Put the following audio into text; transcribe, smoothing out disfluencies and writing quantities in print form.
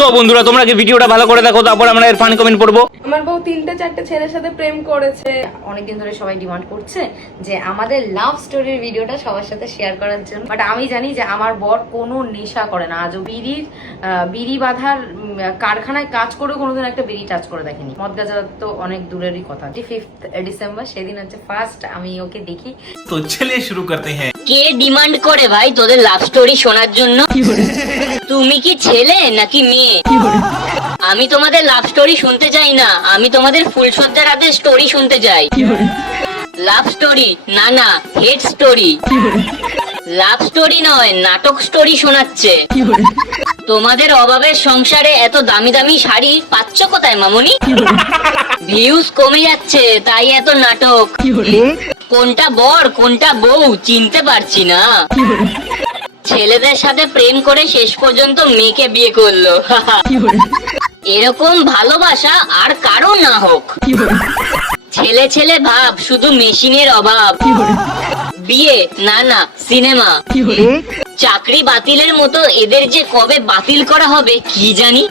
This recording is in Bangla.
তো বন্ধুরা তোমরা কি ভিডিওটা ভালো করে দেখো, তারপর আমরা এর ফান কমেন্ট পড়বো। আমার বউ 3-4 ছেলের সাথে প্রেম করেছে। অনেকদিন ধরে সবাই ডিমান্ড করছে যে আমাদের লাভ স্টোরির ভিডিওটা সবার সাথে শেয়ার করার জন্য। বাট আমি জানি যে আমার বর কোনো নেশা করে না, আজও বিড়ি বাঁধার কারখানায় কাজ করেও কোনোদিন একটা বিড়ি টাচ করে দেখেনি। মদ গাঁজা তো অনেক দূরেরই কথা। 5th ডিসেম্বর সেদিন হচ্ছে ফার্স্ট আমি ওকে দেখি। তো চলিয়ে শুরু করতে হ্যাঁ। কে ডিমান্ড করে ভাই তোদের লাভ স্টোরি শোনার জন্য? তুমি কি ছেলে নাকি মেয়ে? আমি তোমাদের লাভ স্টোরি শুনতে চাই না, আমি তোমাদের ফুলসজ্জা রাতের স্টোরি শুনতে চাই। লাভ স্টোরি না না, হেড স্টোরি। লাভ স্টোরি নয়, নাটক স্টোরি শোনাচ্ছে। তোমাদের অভাবের সংসারে এত দামি দামি শাড়ি পাচ্ছ কোথায় মামুনি? ভিউজ কমে যাচ্ছে তাই এত নাটক। কোনটা বর কোনটা বউ চিনতে পারছি না। ছেলেদের সাথে প্রেম করে শেষ পর্যন্ত মেয়েকে বিয়ে করলো। এরকম ভালোবাসা আর কারো না হোক। ছেলে ছেলে ভাব, শুধু মেশিনের অভাব। বিয়ে না না, সিনেমা। চাকরি বাতিলের মতো এদের যে কবে বাতিল করা হবে কি জানি।